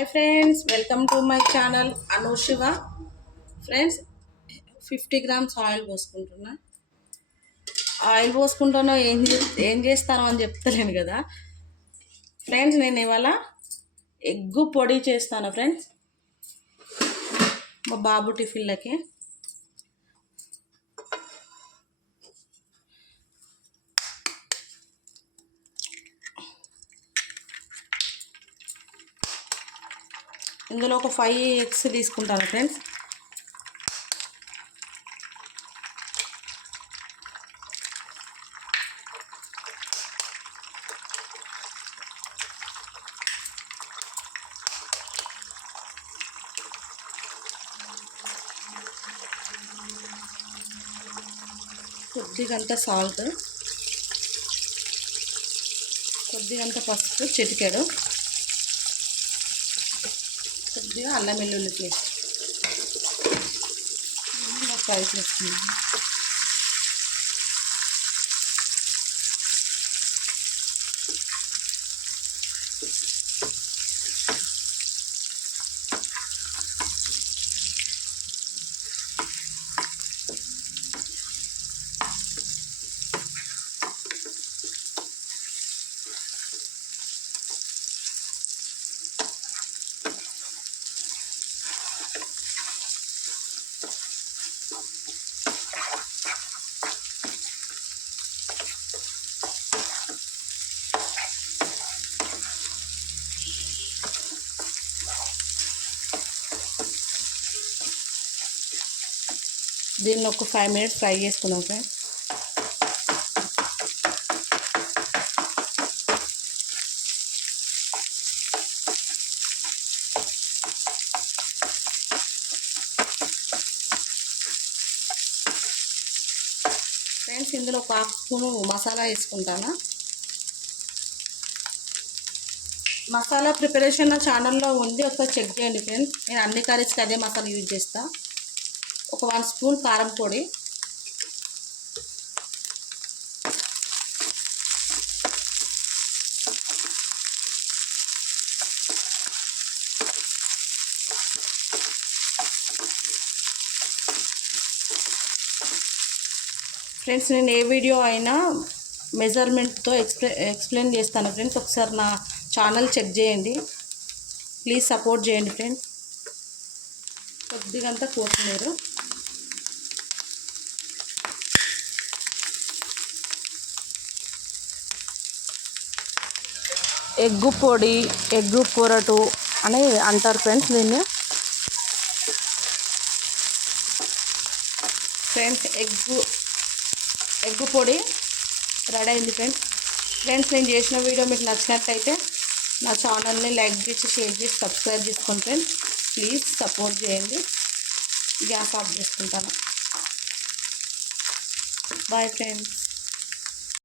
Hi friends welcome to my channel Anu Shiva. Friends fifty grams oil పోసుకుంటున్నా. Oil పోసుకుంటానో ఏం ఏం చేస్తానో అని చెప్తలేను కదా. ఫ్రెండ్స్ నేను ఇవాళ ఎగ్గు పొడి చేస్తాను ఫ్రెండ్స్. మా బాబు టిఫిన్లకి. ఇందులో ఒక ఫైవ్ ఎగ్స్ తీసుకుంటాను ఫ్రెండ్స్ కొద్దిగంత సాల్ట్ కొద్దిగంత పసుపు చిటికెడు. కొద్దిగా అల్లం వెల్లుల్లి పేస్ట్. ఫ్రై చేసుకున్నాను దీన్ని ఒక ఫైవ్ మినిట్స్ ఫ్రై చేసుకున్నాం ఫ్రెండ్స్ ఫ్రెండ్స్ ఇందులో ఒక హాఫ్ స్పూను మసాలా వేసుకుంటాను? మసాలా ప్రిపరేషన్ నా ఛానల్లో ఉంది ఒకసారి చెక్ చేయండి ఫ్రెండ్స్ నేను అన్ని కర్రీస్కి అదే మసాలా యూజ్ చేస్తాను ఒక వన్ స్పూన్ కారం పొడి. ఫ్రెండ్స్ నేను ఏ వీడియో అయినా మెజర్మెంట్తో ఎక్స్ప్లె ఎక్స్ప్లెయిన్ చేస్తాను ఫ్రెండ్స్. ఒకసారి నా ఛానల్ చెక్ చేయండి. ప్లీజ్ సపోర్ట్ చేయండి ఫ్రెండ్స్. కొద్దిగంతా కొత్తిమీర. ఎగ్గు పొడి ఎగ్గు పొరటు అని అంటారు ఫ్రెండ్స్ దీన్ని. ఫ్రెండ్స్ ఎగ్గు ఎగ్గు పొడి రెడీ అయింది ఫ్రెండ్స్. ఫ్రెండ్స్ నేను చేసిన వీడియో మీకు నచ్చినట్లయితే నా ఛానల్ని లైక్ చేసి షేర్ చేసి సబ్స్క్రైబ్ చేసుకోండి ఫ్రెండ్స్. ప్లీజ్ సపోర్ట్ చేయండి. గ్యాస్ ఆఫ్ చేసుకుంటాను. Bye friends.